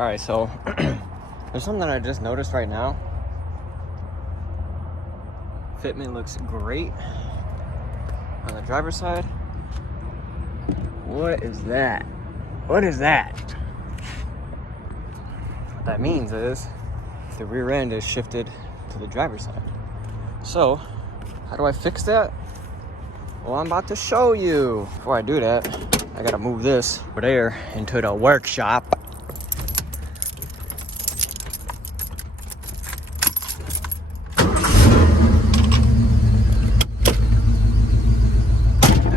All right, so there's something I just noticed right now. Fitment looks great on the driver's side. What is that? What is that? What that means is the rear end is shifted to the driver's side. So, how do I fix that? Well, I'm about to show you. Before I do that, I gotta move this over there into the workshop.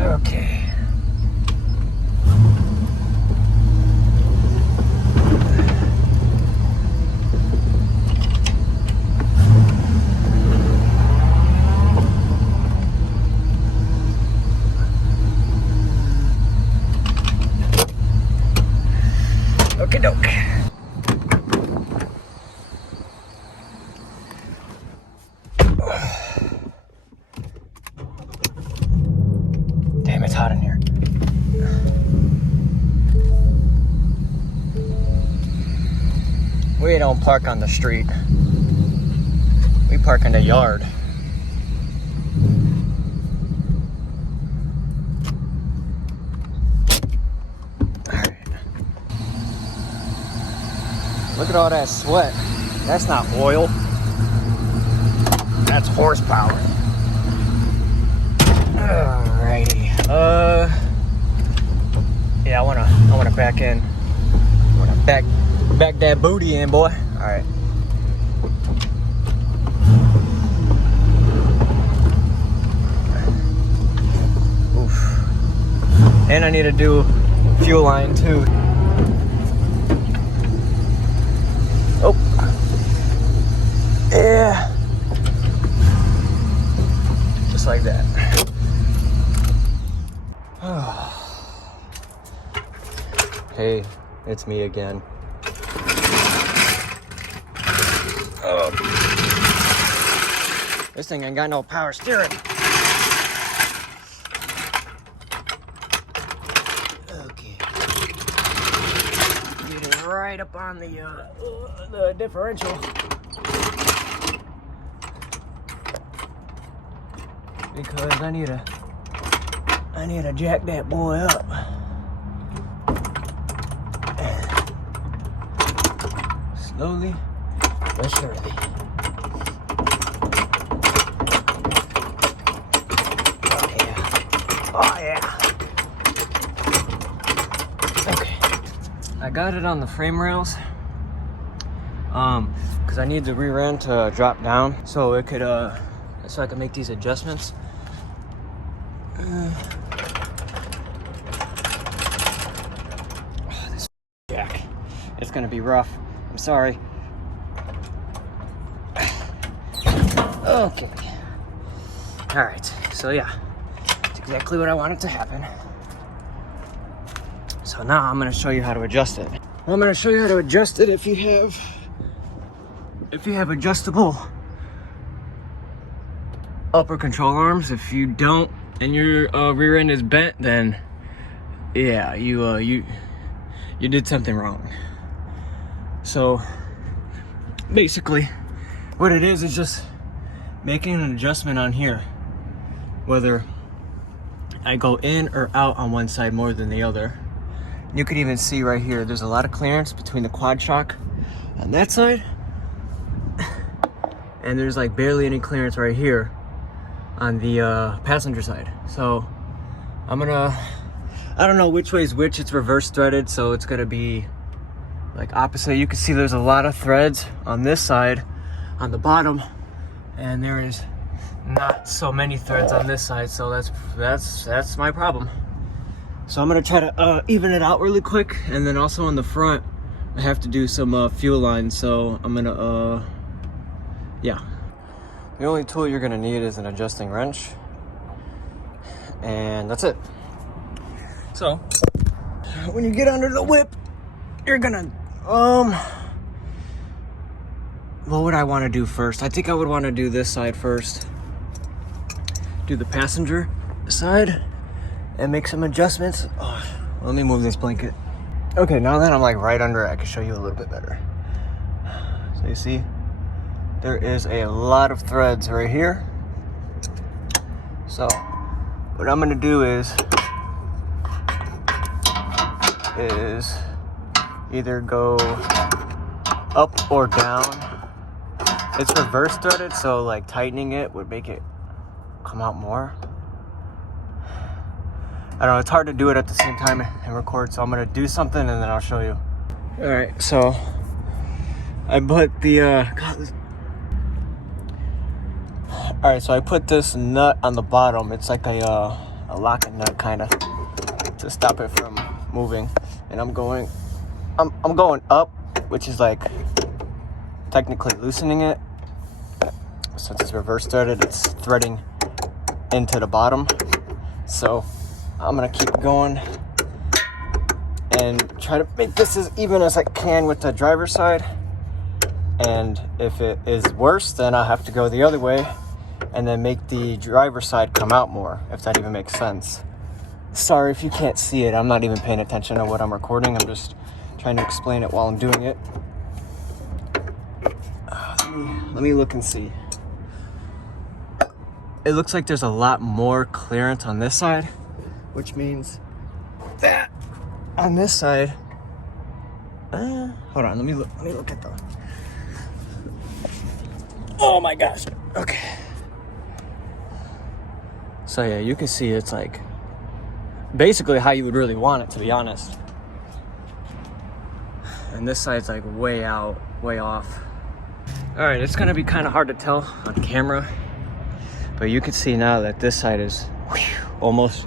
Okay. Okie doke. Damn, it's hot in here. We don't park on the street. We park in the yard. Alright. Look at all that sweat. That's not oil. That's horsepower. Alrighty. Yeah, I wanna back in. I wanna back that booty in, boy. Alright. Oof. And I need to do fuel line too. Oh. Yeah. Just like that. Hey, it's me again. This thing ain't got no power steering. Okay. Get it right up on the differential. Because I need to jack that boy up. Slowly but surely. Oh yeah. Oh yeah. Okay. I got it on the frame rails. Because I need the rear end to drop down so it could so I can make these adjustments. This jack. It's gonna be rough. I'm sorry. Okay. Alright, so yeah. That's exactly what I wanted to happen. So now I'm gonna show you how to adjust it. Well, I'm gonna show you how to adjust it if you have adjustable upper control arms. If you don't and your rear end is bent, then yeah, you did something wrong. So basically what it is just making an adjustment on here, whether I go in or out on one side more than the other. You could even see right here, there's a lot of clearance between the quad shock on that side, and there's like barely any clearance right here on the passenger side. So I don't know which way is which. It's reverse threaded, so it's gonna be like opposite. You can see there's a lot of threads on this side on the bottom, and there is not so many threads on this side, so that's my problem. So I'm gonna try to even it out really quick, and then also on the front I have to do some fuel lines, so I'm gonna yeah. The only tool you're gonna need is an adjusting wrench, and that's it. So when you get under the whip, you're gonna what would I want to do first? I think I would want to do this side first. Do the passenger side and make some adjustments. Oh, let me move this blanket. Okay, now that I'm like right under it, I can show you a little bit better. So you see, there is a lot of threads right here. So what I'm gonna do is either go up or down. It's reverse threaded, so like tightening it would make it come out more. I don't know, it's hard to do it at the same time and record, so I'm gonna do something and then I'll show you. All right, so I put the, all right, so I put this nut on the bottom. It's like a locking nut kind of to stop it from moving. And I'm going up, which is like technically loosening it. Since it's reverse threaded, it's threading into the bottom. So I'm gonna keep going and try to make this as even as I can with the driver's side. And if it is worse, then I'll have to go the other way and then make the driver's side come out more, if that even makes sense. Sorry if you can't see it. I'm not even paying attention to what I'm recording. I'm just trying to explain it while I'm doing it. Let me look and see. It looks like there's a lot more clearance on this side, which means that on this side, hold on, let me look at the, oh my gosh, okay. So yeah, you can see it's like basically how you would really want it, to be honest. And this side's like way out, way off. All right, it's gonna be kind of hard to tell on camera, but you can see now that this side is almost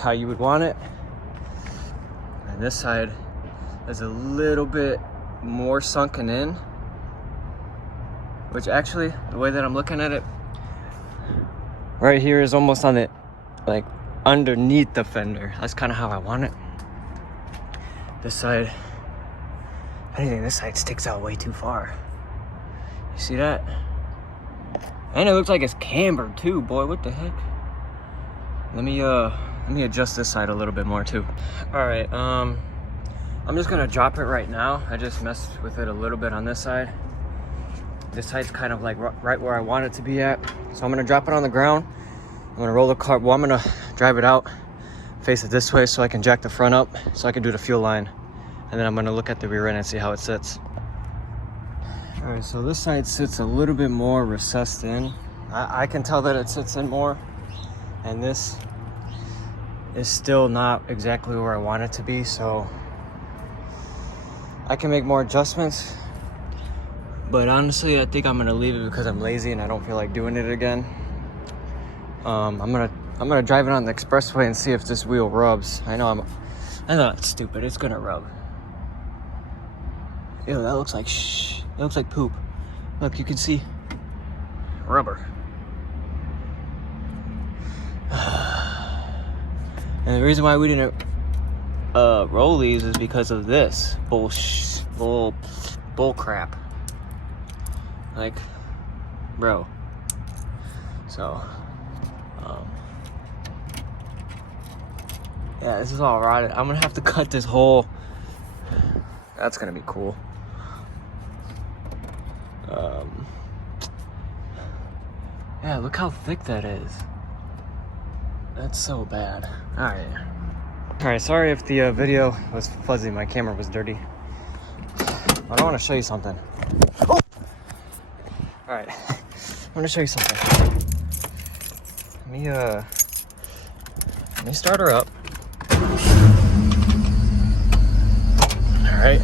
how you would want it. And this side is a little bit more sunken in, which actually, the way that I'm looking at it, right here is almost on it, like underneath the fender. That's kind of how I want it. This side, if anything, this side sticks out way too far. You see that? And it looks like it's cambered too, boy, what the heck? Let me adjust this side a little bit more too. All right, I'm just gonna drop it right now. I just messed with it a little bit on this side. This side's kind of like right where I want it to be at. So I'm gonna drop it on the ground. I'm gonna roll the car, well, I'm gonna drive it out, face it this way so I can jack the front up so I can do the fuel line. And then I'm gonna look at the rear end and see how it sits. All right, so this side sits a little bit more recessed in. I can tell that it sits in more. And this is still not exactly where I want it to be, so I can make more adjustments. But honestly, I think I'm gonna leave it because I'm lazy and I don't feel like doing it again. I'm gonna drive it on the expressway and see if this wheel rubs. I know it's stupid. It's gonna rub. Ew, that looks like It looks like poop. Look, you can see rubber. And the reason why we didn't roll these is because of this bull crap. Like, bro. So, yeah, this is all rotted. I'm gonna have to cut this hole. That's gonna be cool. Yeah, look how thick that is. That's so bad. All right, sorry if the video was fuzzy. My camera was dirty. But I want to show you something. Oh! All right, I want to show you something. Let me start her up. All right.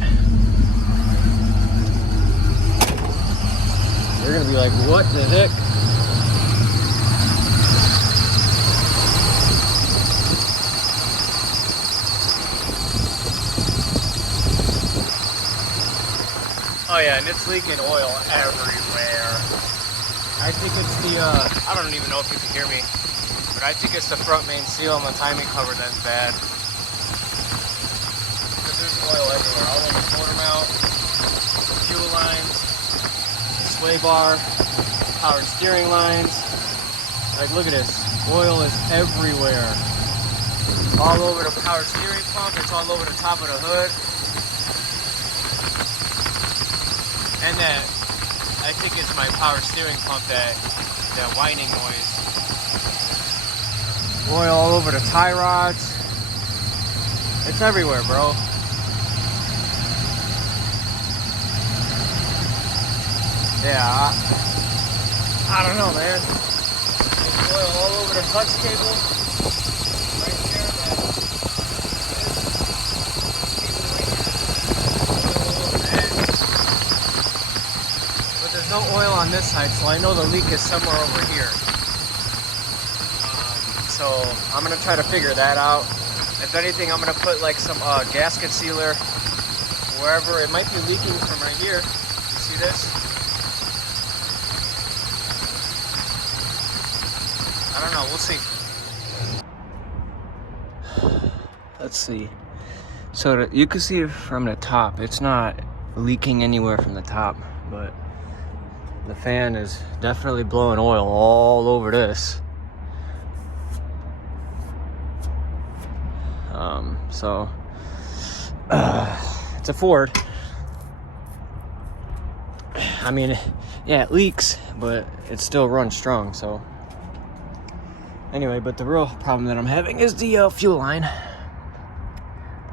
You're gonna be like, what the heck? Oh yeah, and it's leaking oil everywhere. I think it's the, I don't even know if you can hear me, but I think it's the front main seal on the timing cover that's bad. Because there's oil everywhere, all over the motor mount, fuel lines, sway bar, power and steering lines. Like, look at this, oil is everywhere. all over the power steering pump. It's all over the top of the hood. And that, I think it's my power steering pump, that whining noise. Oil all over the tie rods. It's everywhere, bro. Yeah, I don't know, man. There's oil all over the clutch cable. Right there, but there's no oil on this side, so I know the leak is somewhere over here. So I'm gonna try to figure that out. If anything, I'm gonna put like some gasket sealer wherever. It might be leaking from right here. You see this? I don't know, we'll see. Let's see. So you can see it from the top. It's not leaking anywhere from the top, but the fan is definitely blowing oil all over this. So it's a Ford. I mean, yeah, it leaks, but it still runs strong. So anyway, but the real problem that I'm having is the fuel line.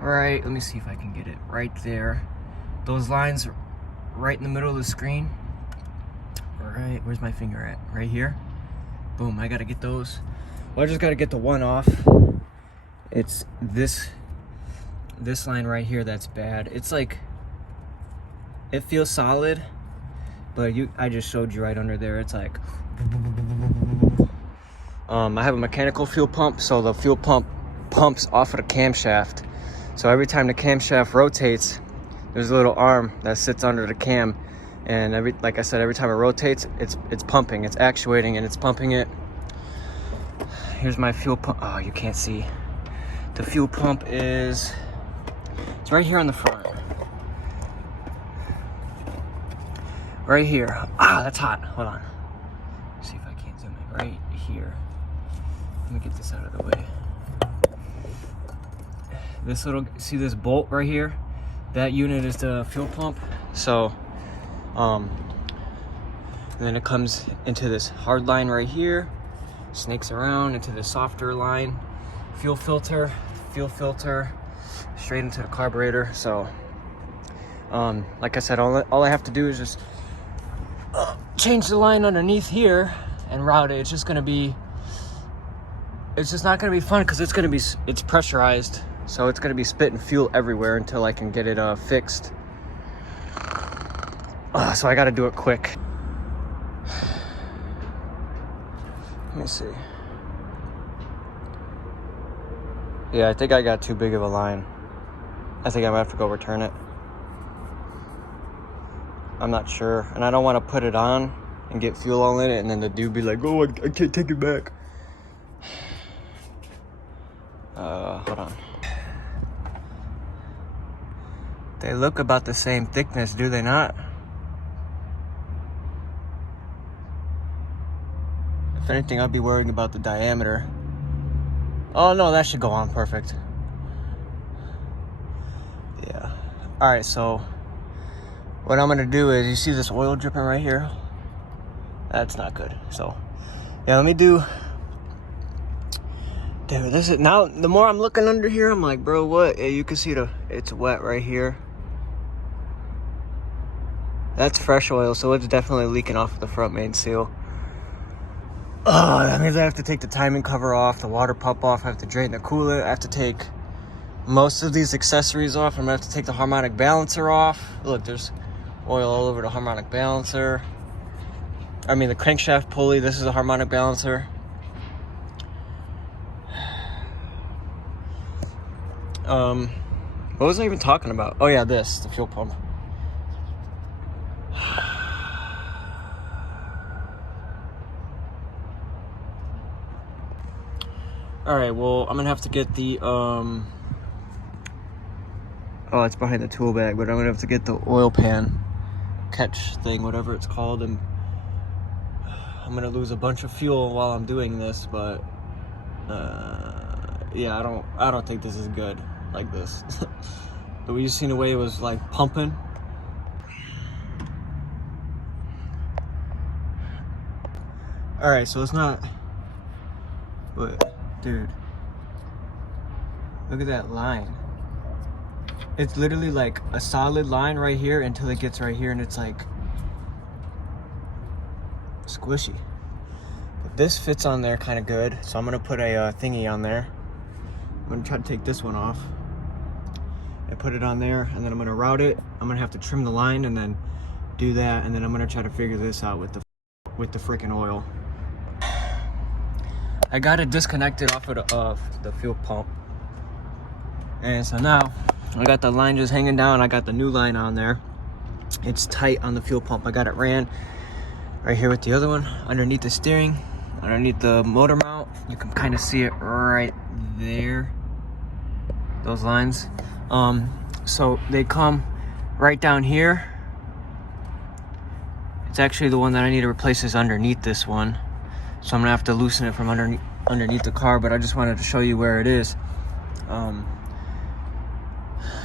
Right, let me see if I can get it right there. Those lines right in the middle of the screen. Right, where's my finger at? Right here. Boom, I gotta get those. Well, I just gotta get the one off. It's this line right here that's bad. It's like, it feels solid, but I just showed you right under there. It's like, I have a mechanical fuel pump, so the fuel pump pumps off of the camshaft. So every time the camshaft rotates, there's a little arm that sits under the cam, and like I said, every time it rotates, it's pumping, it's actuating, and it's pumping it. Here's my fuel pump. Oh, you can't see. The fuel pump it's right here on the front. Right here. Ah, that's hot. Hold on. Let's see if I can't zoom in. Right here. Let me get this out of the way. This little, see this bolt right here? That unit is the fuel pump. So, then it comes into this hard line right here, snakes around into the softer line, fuel filter, straight into the carburetor. So, like I said, all I have to do is just change the line underneath here and route it. It's just not gonna be fun because it's pressurized. So it's gonna be spitting fuel everywhere until I can get it fixed. So I gotta do it quick. Let me see. Yeah, I think I got too big of a line. I think I'm gonna have to go return it. I'm not sure. And I don't want to put it on and get fuel all in it and then the dude be like, oh, I can't take it back. Hold on. They look about the same thickness, do they not? If anything, I'll be worrying about the diameter. Oh no, that should go on perfect. Yeah. Alright, so what I'm gonna do is, you see this oil dripping right here? That's not good. So yeah, let me do. Dude, this is now, the more I'm looking under here, I'm like, bro, what? Yeah, you can see it's wet right here. That's fresh oil, so it's definitely leaking off of the front main seal. Oh, that means I have to take the timing cover off, the water pump off, I have to drain the coolant, I have to take most of these accessories off. I'm gonna have to take the harmonic balancer off. Look, there's oil all over the harmonic balancer. I mean the crankshaft pulley, this is a harmonic balancer. What was I even talking about? Oh yeah, the fuel pump. Alright, well, I'm gonna have to get the, oh, it's behind the tool bag, but I'm gonna have to get the oil pan catch thing, whatever it's called, and I'm gonna lose a bunch of fuel while I'm doing this, but, yeah, I don't think this is good like this. But we just seen the way it was like pumping. All right, so it's not, but dude, look at that line. It's literally like a solid line right here until it gets right here, and it's like squishy. But this fits on there kind of good, so I'm gonna put a thingy on there. I'm gonna try to take this one off and put it on there, and then I'm gonna route it. I'm gonna have to trim the line and then do that, and then I'm gonna try to figure this out with the freaking oil. I got it disconnected off of the fuel pump, and so now I got the line just hanging down. I got the new line on there. It's tight on the fuel pump. I got it ran right here with the other one underneath the steering, underneath the motor mount. You can kind of see it right there, those lines. So they come right down here. It's actually the one that I need to replace is underneath this one. So I'm gonna have to loosen it from underneath the car, but I just wanted to show you where it is.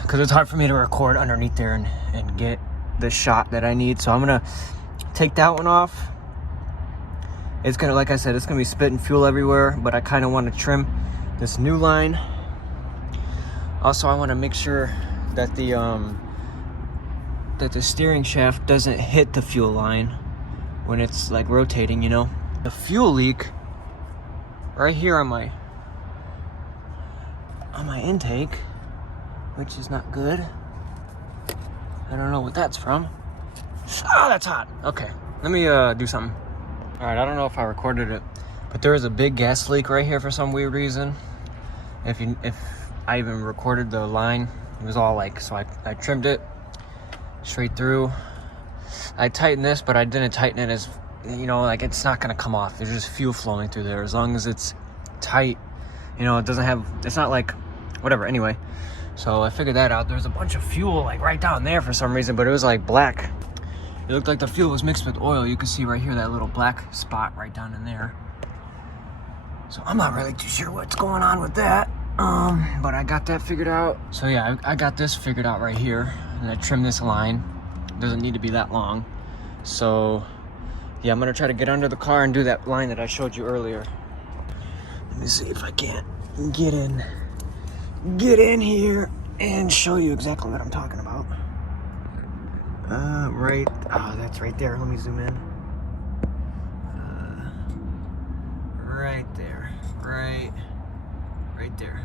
Because it's hard for me to record underneath there and get the shot that I need. So I'm gonna take that one off. It's gonna, like I said, it's gonna be spitting fuel everywhere, but I kind of want to trim this new line. Also, I want to make sure that the steering shaft doesn't hit the fuel line when it's like rotating, you know. The fuel leak right here on my intake, which is not good. I don't know what that's from. Oh, that's hot. Okay, let me do something. All right, I don't know if I recorded it, but there was a big gas leak right here for some weird reason. If I even recorded the line, it was all like, so I trimmed it straight through. I tightened this, but I didn't tighten it as, you know, like it's not gonna come off. There's just fuel flowing through there. As long as it's tight, you know, it doesn't have, it's not like, whatever, anyway. So I figured that out. There's a bunch of fuel like right down there for some reason, but it was like black. It looked like the fuel was mixed with oil. You can see right here that little black spot right down in there. So I'm not really too sure what's going on with that. But I got that figured out. So yeah, I got this figured out right here. And I trimmed this line. It doesn't need to be that long. So yeah, I'm gonna try to get under the car and do that line that I showed you earlier. Let me see if I can't get in here and show you exactly what I'm talking about. That's right there. Let me zoom in. Right there, right there.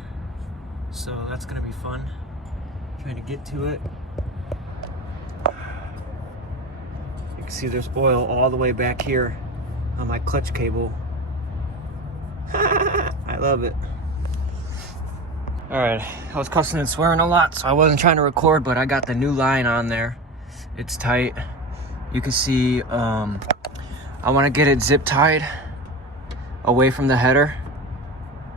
So that's gonna be fun. Trying to get to it. You can see there's oil all the way back here on my clutch cable. I love it. All right, I was cussing and swearing a lot, so I wasn't trying to record, but I got the new line on there. It's tight. You can see, I want to get it zip tied away from the header.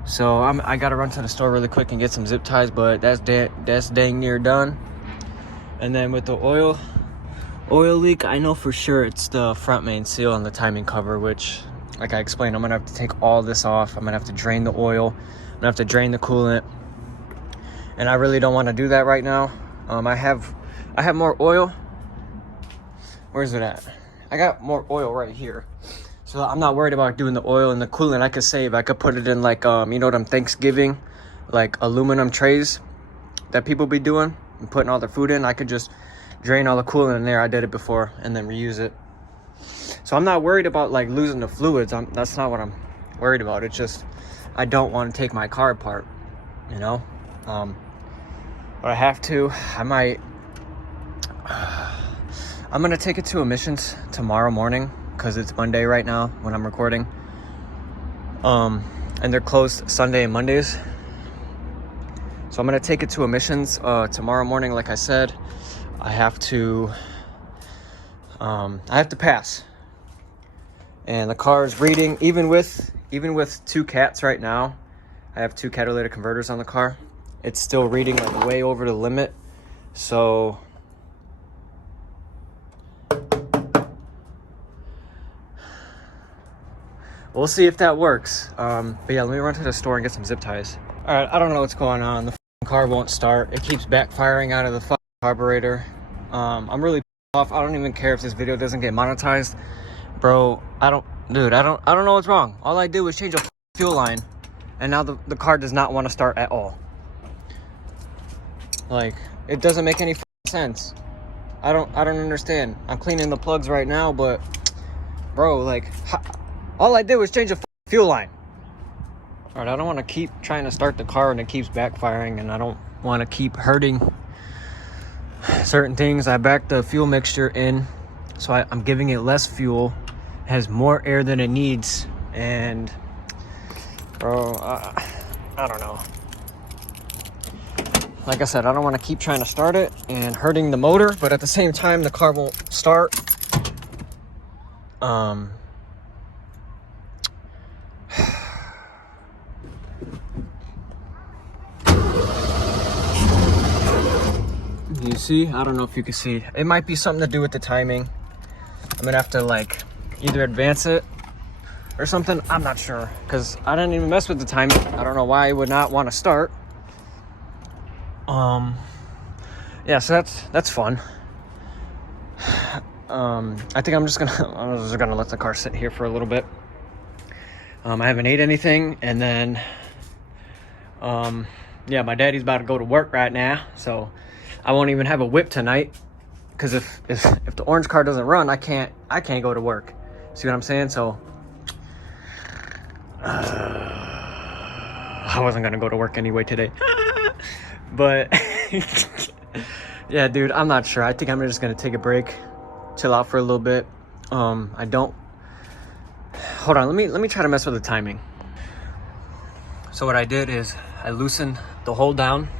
So I got to run to the store really quick and get some zip ties, but that's dang near done. And then with the oil leak, I know for sure it's the front main seal and the timing cover, which, like I explained, I'm gonna have to take all this off. I'm gonna have to drain the oil. I'm gonna have to drain the coolant. And I really don't want to do that right now. I have more oil. Where's it at? I got more oil right here. So I'm not worried about doing the oil and the coolant. I could save. I could put it in like, you know, them Thanksgiving, like aluminum trays that people be doing and putting all their food in. I could just drain all the coolant in there. I did it before and then reuse it. So I'm not worried about like losing the fluids. That's not what I'm worried about. It's just, I don't want to take my car apart, you know? But I have to. I'm gonna take it to emissions tomorrow morning because it's Monday right now when I'm recording. And they're closed Sunday and Mondays. So I'm gonna take it to emissions tomorrow morning. Like I said, I have to pass. And the car is reading, even with 2 cats right now. I have 2 catalytic converters on the car. It's still reading like way over the limit. So we'll see if that works. But yeah, let me run to the store and get some zip ties. Alright, I don't know what's going on. The car won't start. It keeps backfiring out of the carburetor. I'm really off. I don't even care if this video doesn't get monetized. Bro, I don't know what's wrong. All I did was change a fuel line, and now the car does not want to start at all. Like, it doesn't make any sense. I don't understand. I'm cleaning the plugs right now, but bro, like, all I did was change a fuel line. All right, I don't want to keep trying to start the car and it keeps backfiring, and I don't want to keep hurting certain things. I backed the fuel mixture in, so I'm giving it less fuel. It has more air than it needs, and bro, I don't know. Like I said, I don't want to keep trying to start it and hurting the motor, but at the same time, the car won't start. You see? I don't know if you can see. It might be something to do with the timing. I'm gonna have to like either advance it or something. I'm not sure, because I didn't even mess with the timing. I don't know why it would not want to start. Yeah, so that's fun. I think I'm just gonna let the car sit here for a little bit. I haven't ate anything, and then yeah, my daddy's about to go to work right now, so I won't even have a whip tonight, because if the orange car doesn't run, I can't go to work. See what I'm saying? So I wasn't gonna go to work anyway today. But yeah, dude, I'm not sure. I think I'm just gonna take a break, chill out for a little bit. Hold on, let me try to mess with the timing. So what I did is I loosened the hole down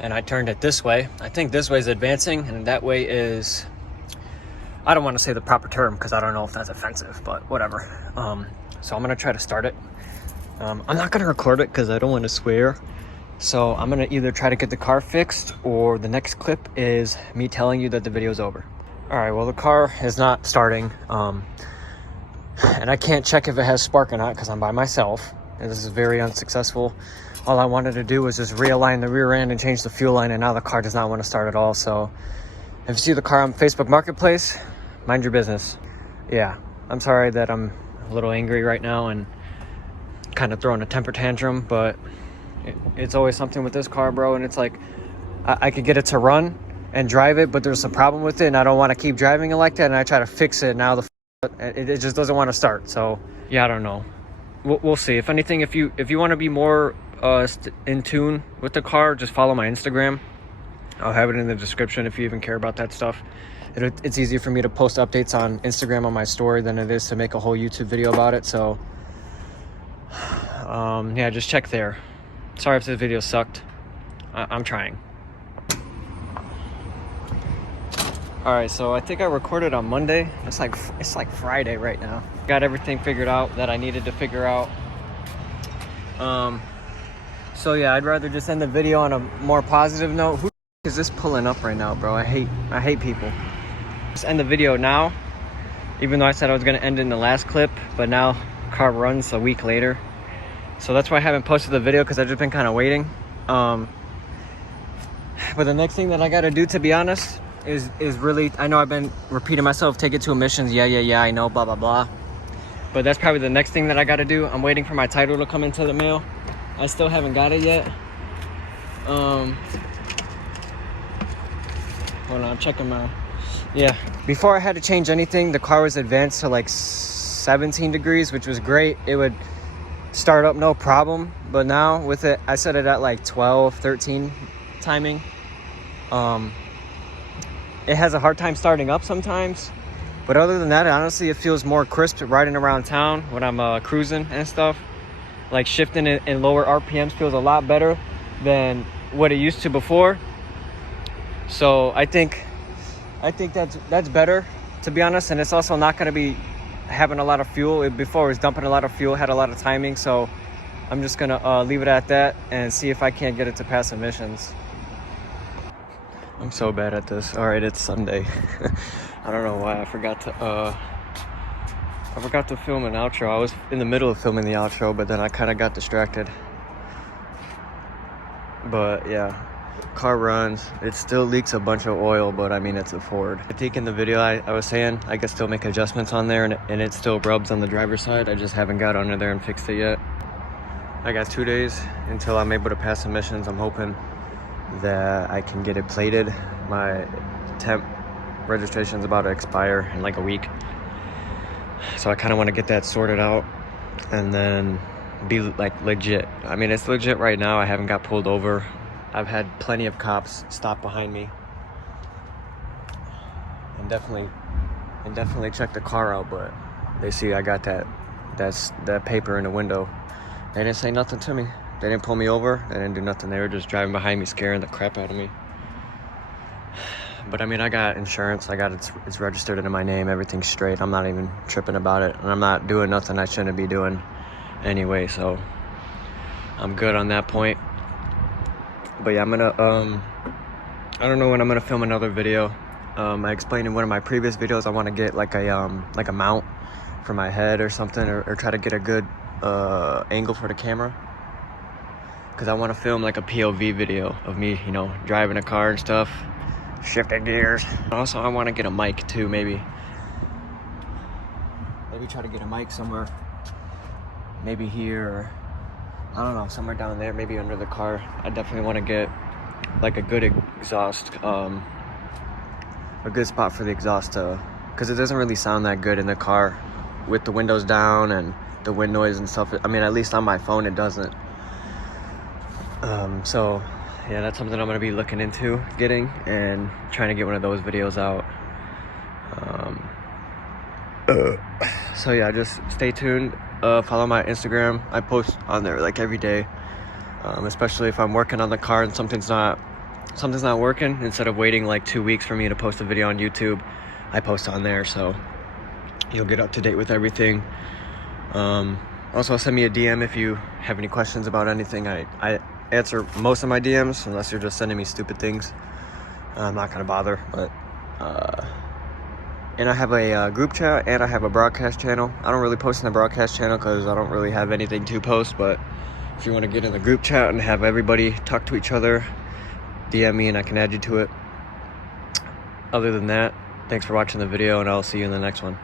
and I turned it this way. I think this way is advancing, and that way is, I don't want to say the proper term because I don't know if that's offensive, but whatever. So I'm gonna try to start it. I'm not gonna record it because I don't want to swear. So I'm gonna either try to get the car fixed, or the next clip is me telling you that the video's over. All right, well, the car is not starting. And I can't check if it has spark or not because I'm by myself. And this is very unsuccessful. All I wanted to do was just realign the rear end and change the fuel line, and now the car does not want to start at all. So if you see the car on Facebook Marketplace, mind your business. Yeah, I'm sorry that I'm a little angry right now and kind of throwing a temper tantrum, but it's always something with this car, bro. And it's like, I could get it to run and drive it, but there's some problem with it, and I don't want to keep driving it like that, and I try to fix it. Now it just doesn't want to start. So yeah, I don't know. We'll see. If anything, if you want to be more in tune with the car, just follow my Instagram. I'll have it in the description if you even care about that stuff. It's easier for me to post updates on Instagram on my story than it is to make a whole YouTube video about it. So yeah, just check there. Sorry if this video sucked. I'm trying. All right, so I think I recorded on Monday. It's like Friday right now. Got everything figured out that I needed to figure out. So yeah, I'd rather just end the video on a more positive note. Who is this pulling up right now, bro? I hate people. Just end the video now, even though I said I was gonna end in the last clip, but now car runs a week later. So that's why I haven't posted the video, because I've just been kind of waiting. But the next thing that I gotta do, to be honest, is really, I know I've been repeating myself, take it to emissions, yeah, I know, blah, blah, blah. But that's probably the next thing that I gotta do. I'm waiting for my title to come into the mail. I still haven't got it yet. Hold on, I'm checking my, yeah. Before I had to change anything, the car was advanced to like 17 degrees, which was great. It would start up no problem. But now with it, I set it at like 12, 13 timing. It has a hard time starting up sometimes, but other than that, honestly, it feels more crisp riding around town when I'm cruising and stuff. Like shifting in lower RPMs feels a lot better than what it used to before. So I think that's better, to be honest. And it's also not going to be having a lot of fuel. Before it was dumping a lot of fuel, had a lot of timing. So I'm just gonna leave it at that and see if I can't get it to pass emissions. I'm so bad at this. All right, it's Sunday. I don't know why I forgot to film an outro. I was in the middle of filming the outro, but then I kind of got distracted. But yeah, car runs. It still leaks a bunch of oil, but I mean, it's a Ford. I think in the video I was saying I could still make adjustments on there, and it still rubs on the driver's side. I just haven't got under there and fixed it yet. I got 2 days until I'm able to pass emissions. I'm hoping that I can get it plated. My temp registration's about to expire in like a week. So I kind of want to get that sorted out and then be like legit. I mean, it's legit right now. I haven't got pulled over. I've had plenty of cops stop behind me and definitely check the car out, but they see I got that paper in the window. They didn't say nothing to me. They didn't pull me over. They didn't do nothing. They were just driving behind me, scaring the crap out of me. But I mean, I got insurance. I got it's registered into my name. Everything's straight. I'm not even tripping about it, and I'm not doing nothing I shouldn't be doing anyway. So I'm good on that point. But yeah, I'm gonna I don't know when I'm gonna film another video. I explained in one of my previous videos I want to get like a mount for my head or something, or try to get a good angle for the camera, because I want to film like a POV video of me, you know, driving a car and stuff, shifting gears. Also, I want to get a mic too, maybe try to get a mic somewhere, maybe here, or I don't know, somewhere down there, maybe under the car. I definitely want to get like a good exhaust, a good spot for the exhaust, because it doesn't really sound that good in the car with the windows down and the wind noise and stuff. I mean, at least on my phone it doesn't. So yeah, that's something I'm gonna be looking into getting and trying to get one of those videos out. So yeah, just stay tuned. Follow my Instagram. I post on there like every day, especially if I'm working on the car and something's not working. Instead of waiting like 2 weeks for me to post a video on YouTube, I post on there, so you'll get up to date with everything. Also, send me a DM if you have any questions about anything. I answer most of my DMs, unless you're just sending me stupid things. I'm not gonna bother. But and I have a group chat, and I have a broadcast channel. I don't really post in the broadcast channel because I don't really have anything to post, but if you want to get in the group chat and have everybody talk to each other, DM me and I can add you to it. Other than that, thanks for watching the video, and I'll see you in the next one.